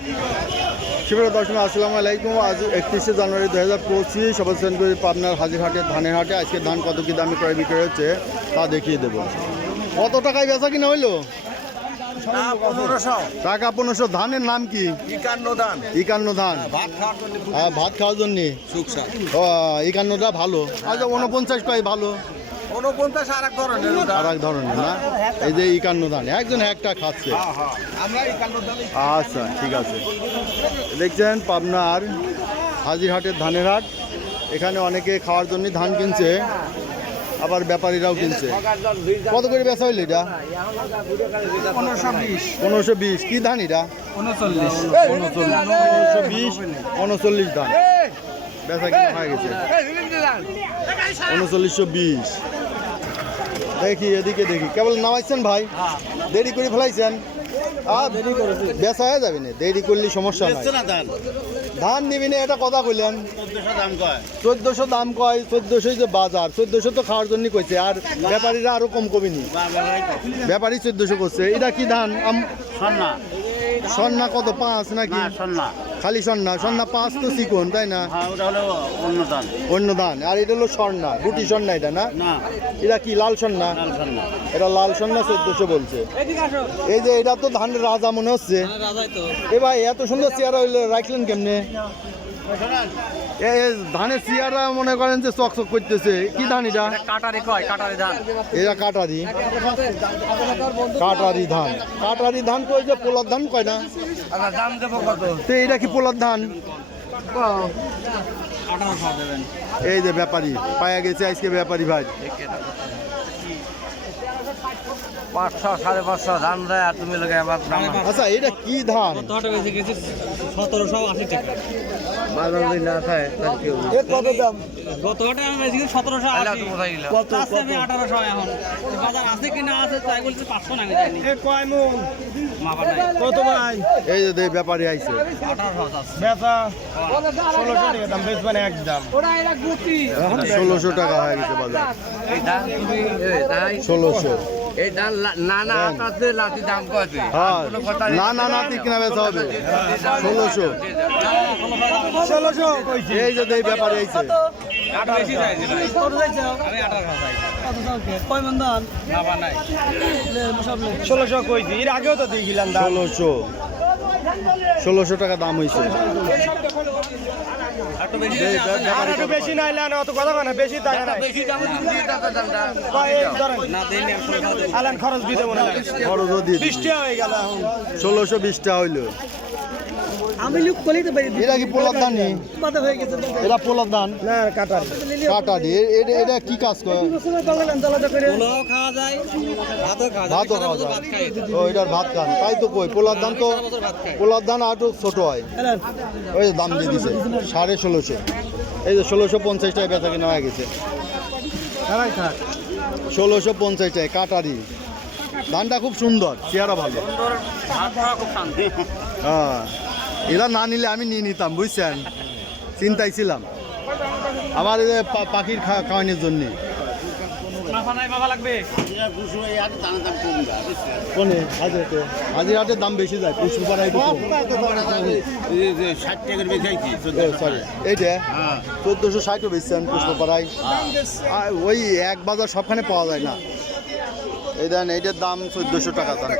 সুপ্রিয় দর্শক, আসসালামু আলাইকুম। আজ 31শে জানুয়ারি 2025 অবস্থান করি পাবনার হাজিরহাটে ধানের হাটে। আজকে ধান কত কি দামে ক্রয় বিক্রয় হচ্ছে তা দেখিয়ে দেব। কত টাকায় বেচা কিনা হইলো? টাকা 1500। ধানের নাম কি? 51 ধান। হ্যাঁ, ভাত খাওয়ার জন্য 51টা ভালো। আচ্ছা, 49 পাই ভালো, 49 আর এক ধরনের না। এই যে 51 ধান একজন একটা খাচ্ছে। আচ্ছা, ঠিক আছে। দেখছেন পাবনার হাজিরহাটের ধানের হাট। এখানে অনেকে খাওয়ার জন্য ধান কিনছে, আবার ব্যাপারীরাও কিনছে। কত করে বেচা হইল এটা? 1520। কি ধান এটা? 39 ধান বেচা কিনা হয়ে গেছে। 3920। দেখি এদিকে দেখি, কেবল নামাইছেন ভাই, দেরি করে ফেলাইছেন। বেচা হয়ে যাবে না, দেরি করলে সমস্যা নাই। ধান নিবি না এটা কথা কইলেন। 1400 দাম কয়। 1400 যে বাজার, 1400 তো খাওয়ার জন্য কইছে। আর ব্যাপারীরা আরো কম কমিনি, ব্যাপারী 1400 করছে। এটা কি ধান? সন্না। কত? 5 নাকি? খালি সন্না। 5 তো চিকন, তাই না? অন্য ধান। আর এটা হলো স্বর্ণা, গুটি স্বর্ণা। এটা না, এটা কি লাল সন্না? এটা লাল সন্না, 1400 বলছে। এই যে এটা তো ধানের রাজা মনে হচ্ছে। এ ভাই, এত সুন্দর চেয়ারা হইলে রাখলেন কেমনে? ধানের চেয়ারা মনে করেন যে চকচক করতেছে। কি ধান এটা? এটা কাটারি। কাটারি ধান। কাটারি ধান তো ওই যে পোলার ধান কয় না? তো এটা কি পোলার ধান? এই যে ব্যাপারী পায়া গেছে আজকে, ব্যাপারী ভাই 500 550 ধান দেয়। আর তুমি লোকে আবার দাম। আচ্ছা, এটা কি ধান? 1780 টাকা। বাজার দিন না থাকে তার কি হবে? এর কত দাম? গত হাটে আমি বেশি 1780। কোথায় গেল? কত? আছে আমি 1800 এখন। বাজার আছে কিনা আছে তাই বলতে 500 না আমি জানি। এ কয় মন? মাপা নাই। কত ভাই? এই যে ব্যাপারী আইছে। 1800 আছে। বেচা 1600 টাকা দাম, বেচবেন একদম। এখন 1600 টাকা হয়ে গেছে বাজার। এই ধান তুমি 1600। এই ধান না না আপনাতে লাতি দাম কত? হ্যাঁ, না নাতি কিনা বেচা হবে 1600। 1600 কইছি। এই যে ব্যাপারী আইছে। বেশি চাইছিল। কত চাইছো? আমি 1800 চাই। কত দাও কে? কয় মন ধান? মাপা নাই। লে সব লে। 1600 কইছি। এর আগেও তো দিয়েছিলাম দাম। 1600 টাকা দাম হইছে। একটু বেশি আর একটু বেশি না হলে অত কথা না, বেশি টাকা নাই। বেশি দাম দিয়ে দাও দামটা। কয় এই ধরেন না দেইনি আমি 1600 আলান খরচ দিতে মনে লাগে। খরচও দিয়ে 20 টাকা হয়ে গেল এখন। 1620 টাকা হইলো। আমি লোক কলি তো বাইরে এটা কি পোলার ধান? বাদা হয়ে গেছে। এটা পোলার ধান। না কাটার কাটারি। এটা কি কাজ করে? পোলাও খাওয়া যায়, ভাতও খাওয়া যায়। ভাতও খাওয়া যায়। ভাত খাই। ও, এটার ভাত খান, তাই তো কই। পোলার ধান তো, পোলার ধান আরো ছোট হয়। ওই যে দাম দিয়ে দিছে 1650। এই যে 1650 টাকায় বেচা কিনা হয়ে গেছে। 1650 টাকায় কাটারি ধানটা খুব সুন্দর, চেহারা ভালো। ভাত খাওয়া খুব শান্তি। হ্যাঁ, এরা না নিলে আমি নিয়ে নিতাম, বুঝছেন? চিন্তায় ছিলাম আমার এই যে পাখির খাওয়ানোর জন্য। মাপা নাই, মাপা লাগবে। কোনে হাজিরাতে? হাজিরাটের দাম বেশি যায়, পুষ্পপাড়ায় তো কম। 60 টাকার বেচাইছি। সরি, এইটা 1460ও বেচছেন পুষ্পপাড়ায়। আর ওই এক বাজার সবখানে পাওয়া যায় না। এই দেন, এইটার দাম 1400 টাকা দাম।